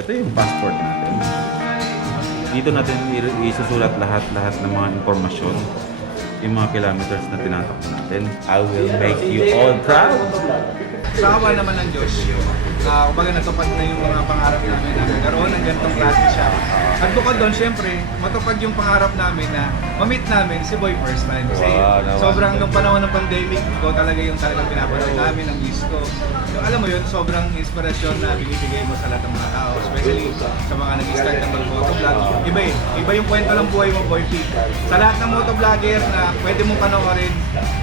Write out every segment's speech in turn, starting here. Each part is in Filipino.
ito yung passport natin. Dito natin isusulat lahat-lahat ng mga impormasyon, yung mga kilometers na tinatakbo natin. I will make you all proud. Sa awa naman ng Diyos, kumbaga natupad na yung mga pangarap namin na magkaroon ng ganitong klase siya. At bukod doon, syempre, matupad yung pangarap namin na ma-meet namin si Boy first time. Kasi sobrang nung panahon ng pandemic, ikaw talaga yung talagang pinapanood namin ng miss ko. Yung, alam mo yun, sobrang inspirasyon na binibigay mo sa lahat ng mga tao, especially sa mga nag-start ng mag-motovlog. Iba eh, iba yung kwento ng buhay mo, Boy P. Sa lahat ng motovlogger na pwede mong panoorin,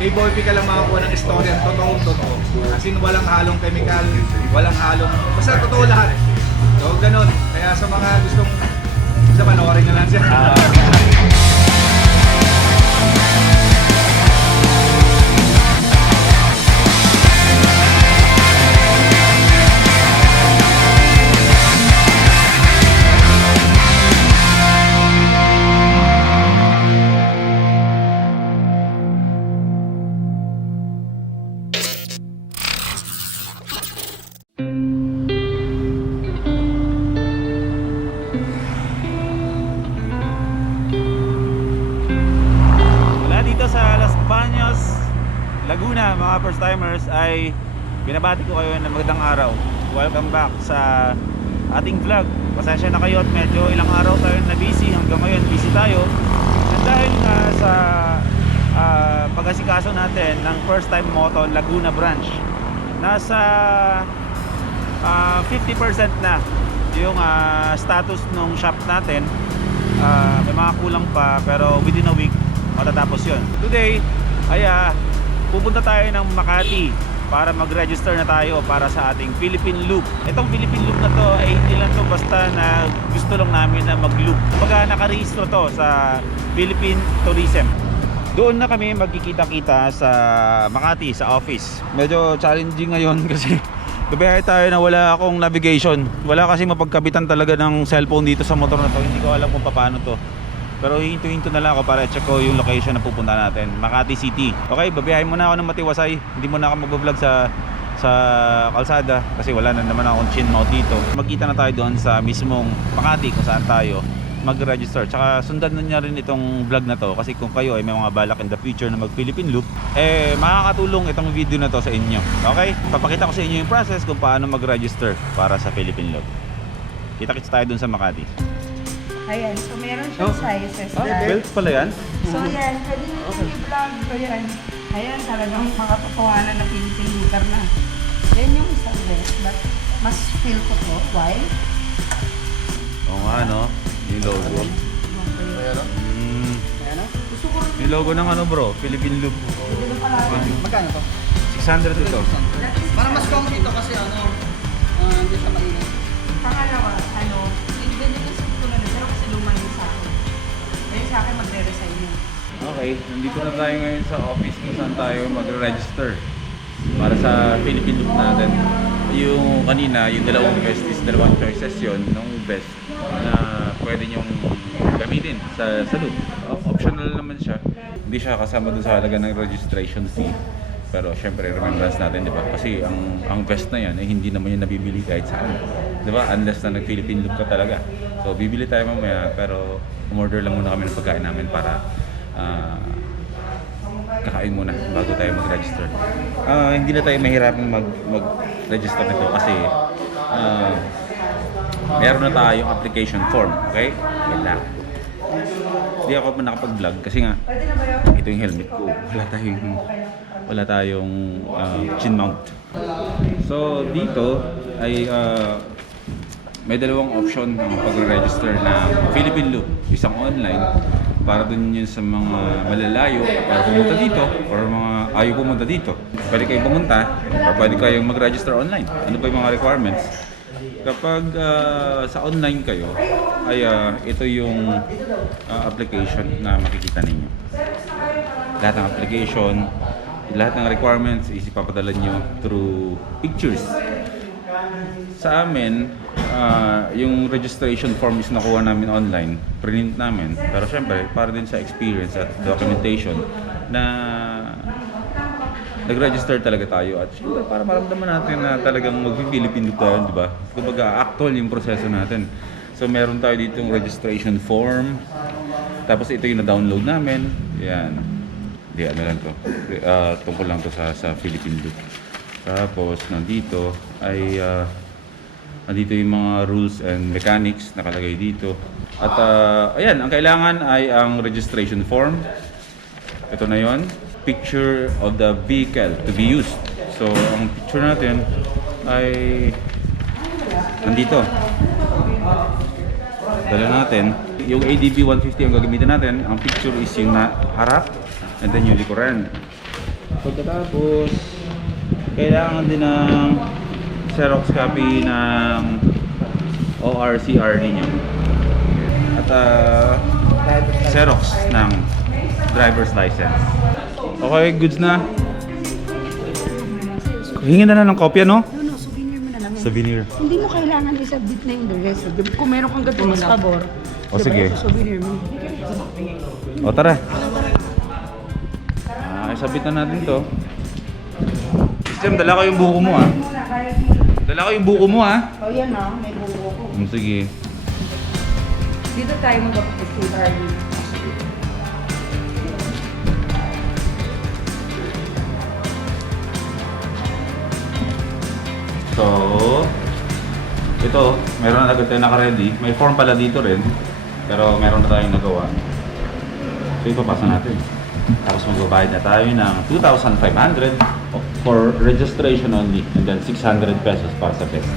kay Boy P ka lang makakuha ng istorya, totoong-totoo. As in, walang halong chemical, walang halong, basta totoo lahat. So, ganun. Kaya sa mga gustong, sa panoorin na lang siya. Dito sa Las Baños, Laguna, mga first timers, ay binabati ko kayo ng magandang araw. Welcome back sa ating vlog. Pasensya na kayo at medyo ilang araw tayo na busy. Hanggang ngayon busy tayo. And dahil nga sa pag-asikaso natin ng First Time Moto Laguna branch, nasa 50% na yung status ng shop natin. May mga kulang pa, pero within a week matatapos yun. Today ay pupunta tayo ng Makati para mag-register na tayo para sa ating Philippine Loop. Itong Philippine Loop na to ay hindi lang to basta na gusto lang namin na mag-loop. Pagka nakarehistro to sa Philippine Tourism. Doon na kami magkikita-kita sa Makati, sa office. Medyo challenging ngayon kasi gabiyahe tayo na wala akong navigation. Wala kasi mapagkabitan talaga ng cellphone dito sa motor na to. Hindi ko alam kung paano to. Pero hihinto na lang ako para check ko yung location na pupunta natin, Makati City. Okay, babiyahin muna ako ng Matiwasay. Hindi muna ako mag-vlog sa kalsada kasi wala na naman akong chin mount dito. Magkita na tayo doon sa mismong Makati kung saan tayo mag-register. Tsaka sundan na niya rin itong vlog na to kasi kung kayo ay may mga balak in the future na mag-Philippine Loop, makakatulong itong video na to sa inyo. Okay? Papakita ko sa inyo yung process kung paano mag-register para sa Philippine Loop. Kita-kits tayo doon sa Makati. Ayan, so meron siyang sizes na. Belt pala yan? So yan, pwede nyo i-vlog ko yan. Ayan, talagang makatotohanan na Philippine looper na. Yan yung isang best, but mas feel ko to. Why? Oo nga, no? Yung logo. Gusto ko rin Yung logo ng ano bro? Philippine Loop. yung pala. Magkano to? 600 ito. Parang mas comfy to kasi hindi siya mainit. Pangalawa, ganyan yung suit ko na pero kasi luma yung sa akin. Kaya sa akin magre-resign yun. Okay, nandito na tayo ngayon sa office kung saan tayo mag-register para sa Philippine Loop natin. Yung kanina, yung dalawang choices yun, nung best na pwede nyong gamitin sa loop. Optional naman siya. Hindi siya kasama doon sa halaga ng registration fee. Pero syempre, remembrance natin, di ba? Kasi ang best na yan, hindi naman yung nabibili kahit saan. Di ba? Unless na nag-Philippine Loop ka talaga. So, bibili tayo mamaya, pero umorder lang muna kami ng pagkain namin para kakain muna bago tayo mag-register. Hindi na tayo mahirapang mag-register nito kasi meron na tayong application form. Okay? Yan lang. Hindi ako nakapag-vlog kasi nga ito yung helmet ko. Wala tayong chin mount. So dito ay may dalawang option ng pag-register na Philippine Loop. Isang online para dun yun sa mga malalayo para pumunta dito or mga ayaw pumunta dito. Pwede kayong pumunta or pwede kayong mag-register online. Ano pa yung mga requirements? Kapag sa online kayo ay ito yung application na makikita ninyo. Lahat ng application, lahat ng requirements is ipapadala nyo through pictures. Sa amin, yung registration form is nakuha namin online, print namin. Pero syempre, para din sa experience at documentation na nag-register talaga tayo. At syempre, para maramdaman natin na talagang mag-Philippine tayo, di ba? Kumbaga, actual yung proseso natin. So, meron tayo dito yung registration form. Tapos, ito yung na-download namin. Yan. Hindi, ano lang to. Tungkol lang to sa Philippine Loop. Tapos, nandito ay... nandito yung mga rules and mechanics nakalagay dito. At ayan, ang kailangan ay ang registration form. Ito na yon. Picture of the vehicle to be used. So, ang picture natin ay nandito. Dala natin. Yung ADB 150 ang gagamitin natin. Ang picture is yung na harap and then yung likuran. Pagkatapos, kailangan din ng Xerox copy ng ORCR ninyo. At Xerox ng driver's license. Okay, goods na. Hingin na ng kopya, no? No, souvenir mo na lang. Souvenir. Hindi mo kailangan i-submit na yung dress. Kung meron kang ganito mas pabor, O, sige. souvenir mo. O, tara. Isabit na natin to. System, dala ko yung buko mo, ah. Dala ko yung buko mo, ah. O yan o, may buko ko. Sige. Dito tayo mag-picture. So, ito, meron na agad tayo naka-ready. May form pala dito rin, pero meron na tayong nagawa. So, ipapasa natin. Tapos magbabayad na tayo ng 2,500 for registration only, and then 600 pesos para sa test.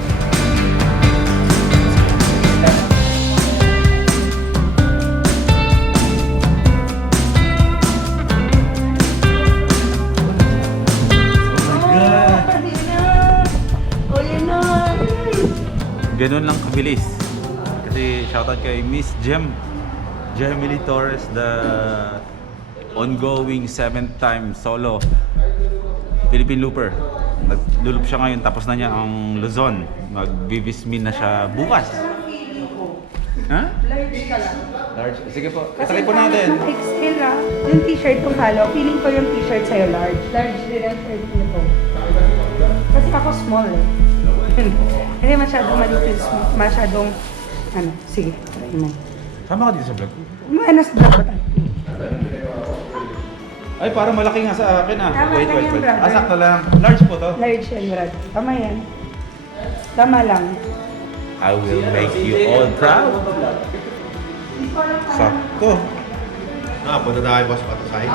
Ganun lang kabilis. Kasi shoutout kay Miss Gemily Torres, the ongoing 7th time solo Philippine Looper. Naglulup siya ngayon, tapos na niya ang Luzon. Mag-Vivismin na siya bukas. Ha? Large ka lang. Large. Sige po, Kasi try po natin. XL ah. Yung t-shirt ko halo, feeling ko yung t-shirt sa'yo large. Large din ang shirt ko. Kasi ako small eh. Hindi masyadong maliit, masyadong ano, sige, try mo. Sama ka dito sa vlog. Ano sa vlog ba tayo? Ay, parang malaki nga sa akin ah. Tama Wait. lang yan, brother. Sakto lang. Large po to. Large yan, Brad. Tama yan. Tama lang. I will make you all proud. Sakto. Punta tayo boss Patasay.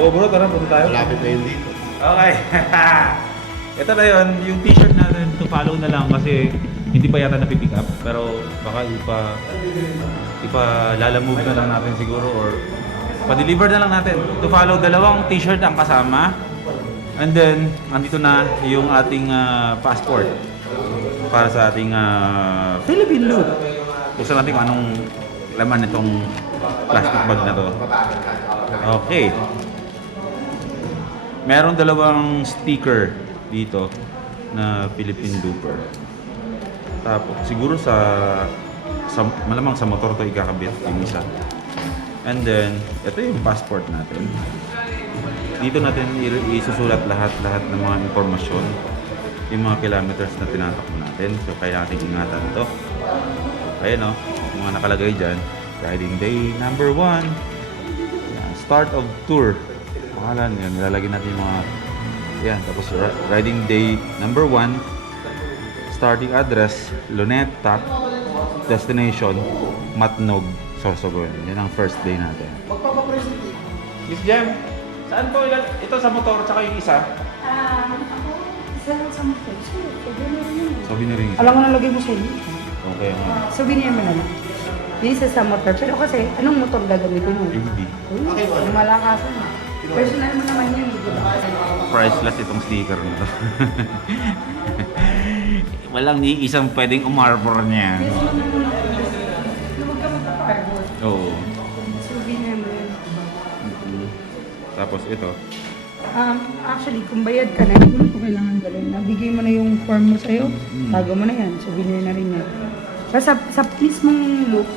Oo bro, tara, punta tayo. Malapit na yun dito. Okay. Ito na yun, yung t-shirt natin, to follow na lang kasi hindi pa yata napipick up. Pero baka ipa-lalamove na lang natin siguro or pa-deliver na lang natin. To follow, dalawang t-shirt ang kasama. And then, andito na yung ating passport para sa ating Philippine Loop. Gusto natin kung anong laman nitong plastic bag na to. Okay. Meron dalawang sticker dito na Philippine Looper. Tapos siguro sa malamang sa motor to ikakabit yung isa. And then ito yung passport natin. Dito natin isusulat lahat ng mga impormasyon, yung mga kilometers na tinatakbo natin. So kaya natin ingatan to. Ayan o, mga nakalagay dyan. Riding day number 1. Start of tour. Pangalan yan, nilalagay natin yung mga yan, tapos riding day number 1, starting address, Luneta, destination, Matnog, Sorsogon. Yan ang first day natin. Miss Jem, saan po ilan? Ito sa motor, tsaka yung isa? Ako, isa lang sa motor. Souvenir yun. Souvenir yung isa. Alam mo na lagay mo sa inyo. Okay, nga. Souvenir mo na lang. Yung isa sa motor. Pero kasi, anong motor gagamitin mo? AD. Uy, malakasan. Personal mo naman yun. Priceless itong sticker nito. Walang ni isang pwedeng umarbor niya. Huwag ka magpa-cardboard. Oo. Souvenir mo yun. Tapos ito. Actually, kung bayad ka na, hindi mo ito kailangan dalhin. Nabigay mo na yung form mo sa'yo, tago mo na yan. Souvenir na rin yan. Basta sa mismong loop,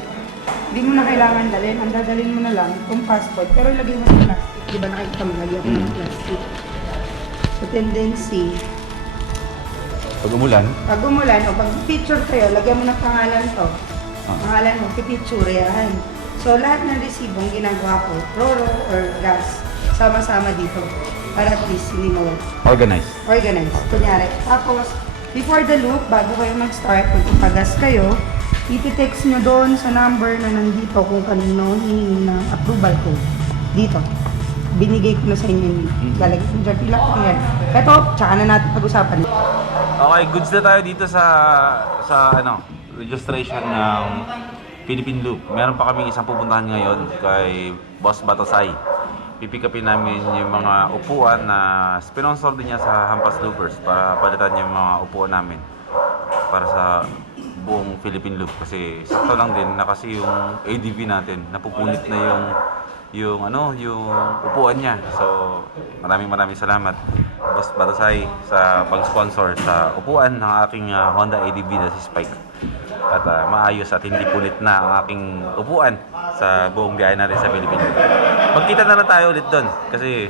hindi mo na kailangan dalhin. Ang dadalhin mo na lang, kung passport. Pero ilagay mo sa plastic. Di ba nakikita mo, lagyan ko ng plastic. So, tendency, Pag umulan, pag umulan o pag picture kayo, lagyan mo ng pangalan to. Ah. Pangalan mo, pipicture yan. So, lahat ng resibong ginagawa ko, roro or gas, sama-sama dito. Para at least hindi mo organize. organize. Kunyari. Tapos, before the loop, bago kayo mag-start, magpapagas kayo, ipitext nyo doon sa number na nandito kung kanino hihingi ng approval code. Dito. Binigay ko na sa inyo yun. Lalagay ko dyan. Pila ko yan. Ito, tsaka na natin pag-usapan. Okay, goods na tayo dito sa registration ng Philippine Loop. Meron pa kami isang pupuntahan ngayon kay Boss Batosay. Pipikapin namin yung mga upuan na sponsor din niya sa Hampas Loopers para palitan yung mga upuan namin para sa buong Philippine Loop kasi sakto lang din na kasi yung ADV natin napupunit na yung upuan niya. So, maraming salamat Boss Batosay sa pag-sponsor sa upuan ng aking Honda ADV na si Spike. At maayos at hindi punit na ang aking upuan sa buong biyahe natin sa Pilipinas. Magkita na lang tayo ulit doon kasi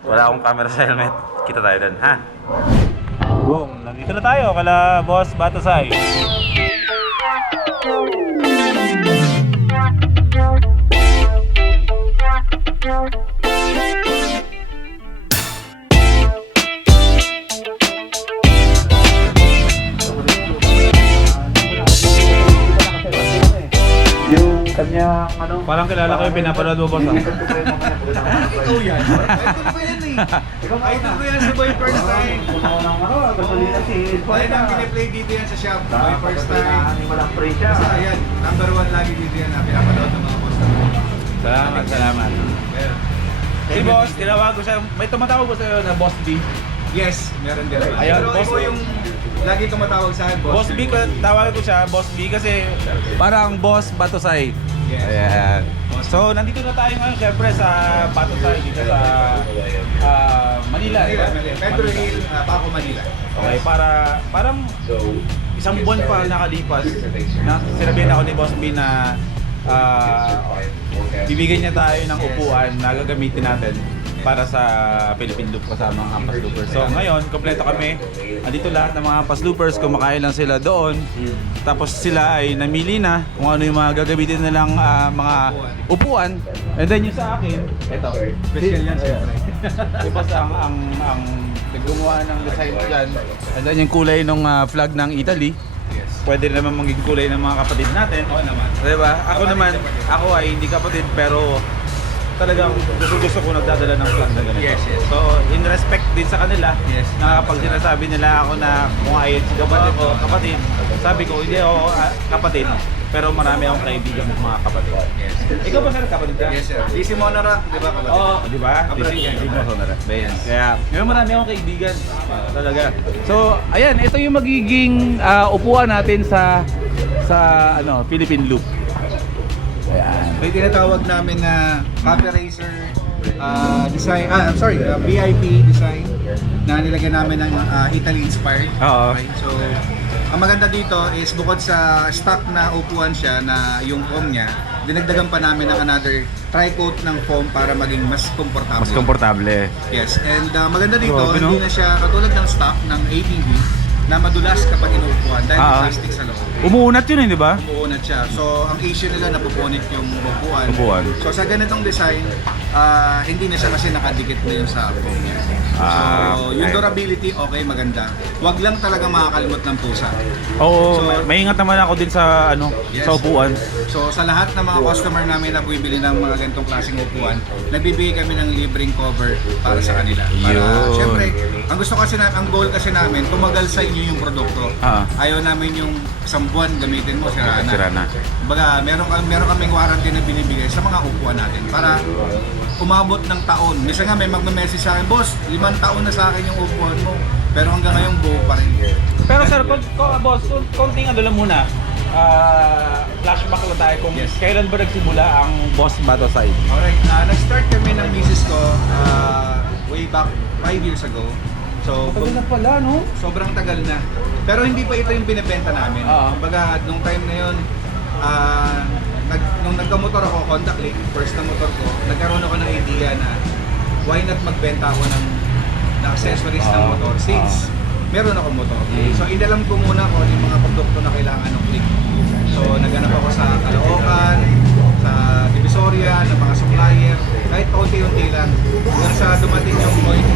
wala akong camera sa helmet. Kita tayo doon, ha? Boom! Nandito na tayo kala Boss Batosay. Yung kanya parang kilala ko yung pinapanood mo, boss. Ikaw yan. Idol ko yan eh. Idol ko yan sa Boy First Time. Dahil nang piniplay dito yan sa shop. Boy First Time. Kasi ayan, number 1 lagi dito yan na pinapanood ng mga boss. Salamat. Si boss, tinawag ko siya. May tumatawag ko sa'yo na Boss B. Yes, meron din. Ayan, Pero boss. ikaw yung lagi tumatawag sa akin, Boss B, tawag ko siya Boss B kasi parang Boss Batosay. Yes. Ayan. So, nandito na tayo ngayon syempre sa Batosay dito sa Manila. Manila, Diba? Pedro Hill, Paco, Manila. Okay, parang isang buwan pa nakalipas na sinabihan ako ni Boss B na bibigyan niya tayo ng upuan na gagamitin natin para sa Philippine Loop kasama ang Hampas Loopers. So ngayon, kompleto kami. Andito lahat ng mga Hampas Loopers, kumakain lang sila doon. Tapos sila ay namili na kung ano yung mga gagamitin nilang mga upuan. And then yung sa akin, ito. Special yan siyempre. Diba ang naggumawa ng design dyan. And then yung kulay ng flag ng Italy. Yes. Pwede naman maging kulay ng mga kapatid natin. Oo naman. Diba? Ako Kapatid, naman, kapatid. ako ay hindi kapatid pero talagang gusto ko nagdadala ng flag na ganito. Yes, yes. So, in respect din sa kanila, Yes. na pag sinasabi nila ako na kung ayun si kapatid o kapatid, sabi ko, hindi ako kapatid, pero marami akong kaibigan ng mga kapatid. Yes. Ikaw ba sir, kapatid ka? Yes, sir. DC Monora, di ba kapatid? Oo, di ba? Kapatid Di yan. mo sonara. Yes. Kaya, ngayon marami akong kaibigan. Talaga. So, ayan, ito yung magiging upuan natin sa Philippine Loop. Ayan. May tinatawag namin na Coffee Racer design, VIP design na nilagyan namin ng Italy inspired. Oo. Okay, so ang maganda dito is bukod sa stock na upuan siya na yung foam niya, dinagdagan pa namin ng another tri-coat ng foam para maging mas komportable. Mas komportable. Yes, and maganda dito, Grabe, no? hindi na siya katulad ng stock ng ATV na madulas kapag inuupuan dahil may plastic sa loob. Umuunat yun, di ba? Umuunat siya. So, ang issue nila napupunit yung upuan. Upuan. So, sa ganitong design, hindi na siya kasi nakadikit na yung sa foam niya. So, yung durability, okay, maganda. Huwag lang talaga makakalimot ng pusa. Oo, So, maingat naman ako din sa Yes. sa upuan. So, sa lahat ng mga customer namin na bumibili ng mga ganitong klaseng upuan, nagbibigay kami ng libreng cover para sa kanila. Para, Yun. syempre, ang gusto kasi ang goal kasi namin, tumagal sa inyo yung produkto. Ayaw namin yung isang buwan gamitin mo, sira na. Sira na. Baga, meron kaming warranty na binibigay sa mga upuan natin para umabot ng taon. Minsan nga may magme-message sa akin, boss, 5 taon na sa akin yung upuan mo. Pero hanggang ngayon buo pa rin. Pero sir, boss, konting lang muna. Flashback lang tayo kung Yes. kailan ba nagsimula ang Boss Batosay? Alright, nag-start kami ng misis ko way back 5 years ago. So, Tagal na pala, no? sobrang tagal na. Pero hindi pa ito yung binibenta namin. Oo. Kumbaga, nung time na yun, nung nagka-motor ako, Honda Click, first na motor ko, nagkaroon ako ng idea na why not magbenta ako ng na accessories ng motor since meron ako motor. So inalam ko muna kung ano yung mga produkto na kailangan ng click. So naghanap ako sa Caloocan, sa Divisoria, ng mga supplier, kahit paunti-unti lang. Hanggang sa dumating yung point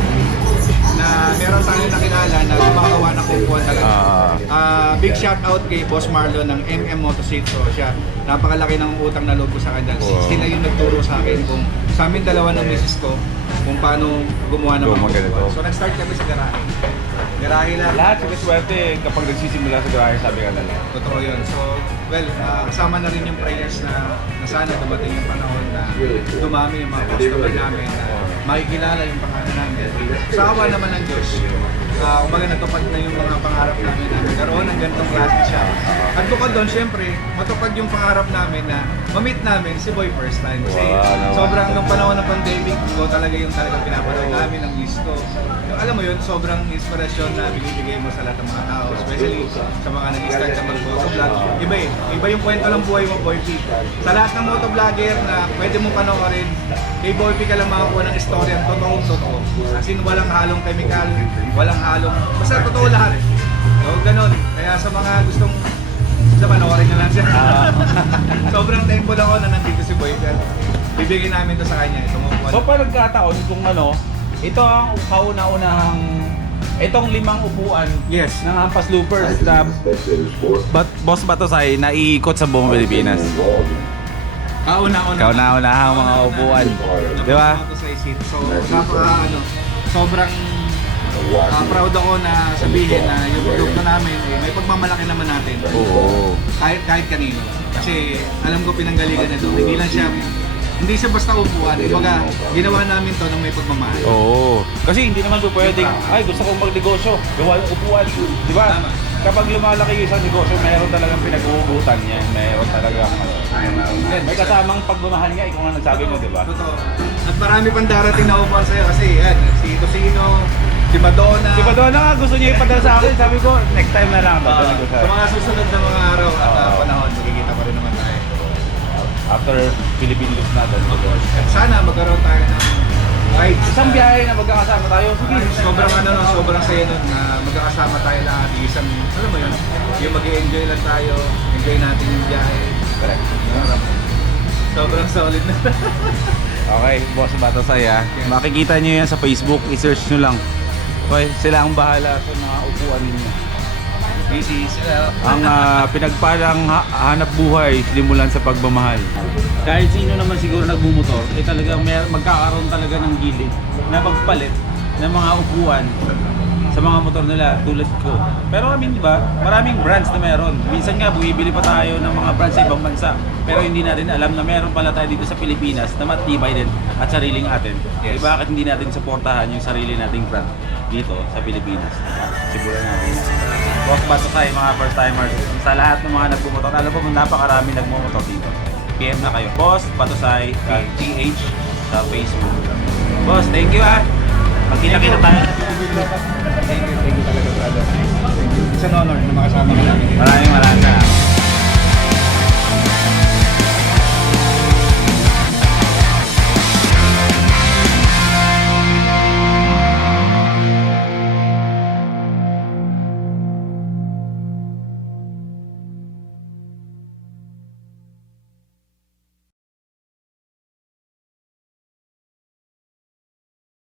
na meron tayo nakilala na gumagawa ng kumpuan talaga. Big shout out kay Boss Marlon ng MM Motoseat. So siya, napakalaki ng utang na loob ko sa kanya. Sila yung nagturo sa akin kung sa amin dalawa ng misis ko kung paano gumawa ng mga ganito. kumpuan. So nag-start kami sa garahe. Garahe lang. Lahat sa swerte kapag nagsisimula sa garahe, sabi ka nila. Totoo yun. So, well, kasama na rin yung prayers na sana dumating yung panahon na dumami yung mga customer namin na makikilala yung pangalan namin. Sa awa naman ng Diyos, kumbaga natupad na yung mga pangarap namin na magkaroon ng ganitong klase siya. At bukod doon, syempre, matupad yung pangarap namin na ma-meet namin si Boy first time. Kasi sobrang nung panahon ng pandemic, ko talaga yung talagang pinapanood namin ang miss ko. Yung, alam mo yun, sobrang inspirasyon na binibigay mo sa lahat ng mga tao, especially sa mga nag-start na mag-motovlog. Iba eh. Iba yung kwento ng buhay mo, Boy P. Sa lahat ng motovlogger na pwede mong panoorin, kay Boy P ka lang makakuha ng istorya, totoong-totoo. As in, walang halong chemical, walang halong, basta totoo lahat. So, ganun. Kaya sa mga gustong sa panoorin nyo lang siya. Sobrang thankful ako na nandito si Boy P. Bibigyan namin to sa kanya. So pa nagkataon kung ano, ito ang kauna-unahang itong 5 upuan Yes. ng Hampas Loopers na Boss Batosay na iikot sa buong Pilipinas. Kauna-una. Kauna-unahang mga upuan. Di ba? So, sobrang proud ako na sabihin na yung produkto namin, may pagmamalaki naman natin. Oo. Kahit kanino. Kasi alam ko pinanggalingan na ito. Hindi siya basta upuan. Ibaga, ginawa namin to ng may pagmamahal. Oo. Kasi hindi naman po pwedeng, ay gusto kong magnegosyo, gawa yung upuan. Di ba? Tama. Kapag lumalaki yung isang negosyo, mayroon talagang pinag-uugutan niya. Mayroon talagang may kasamang pagmamahal niya, ikaw nga nagsabi mo, di ba? Totoo. At marami pang darating na upuan sa'yo kasi yan, si Tosino, si Madonna. Si Padona nga gusto niya ipadala sa akin, sabi ko, next time na lang. Sa mga susunod na mga araw at panahon, magkikita pa rin naman tayo. After Philippine Loops natin. At sana magkaroon tayo ng rides. Isang biyahe na magkakasama tayo. Sige. Sobrang saya nun na magkakasama tayo lahat. Isang, alam mo yun, yung mag-enjoy lang tayo, enjoy natin yung biyahe. Correct. Sobrang solid na. Okay, Boss Batosay ah. Makikita nyo yan sa Facebook, i-search nyo lang. Okay, sila ang bahala sa mga upuan ninyo. Easy sila. Ang pinagpalang hanap buhay, simulan sa pagmamahal. Kahit sino naman siguro nagmumotor, talaga magkakaroon talaga ng gilid na magpalit ng mga upuan sa mga motor nila tulad ko. Pero di ba, maraming brands na meron. Minsan nga bumibili pa tayo ng mga brands sa ibang bansa. Pero hindi natin alam na meron pala tayo dito sa Pilipinas na matibay din at sariling atin. Yes. Bakit hindi natin suportahan yung sarili nating brand dito sa Pilipinas? Simulan natin. Boss Batosay, mga first timers, sa lahat ng mga nagmumotor, alam ko napakarami nagmumotor dito. PM na kayo. Boss Batosay, PH sa Facebook. Boss, thank you ah. Magkita-kita tayo. Thank you talaga, brother. It's an honor na makasama ka namin. Maraming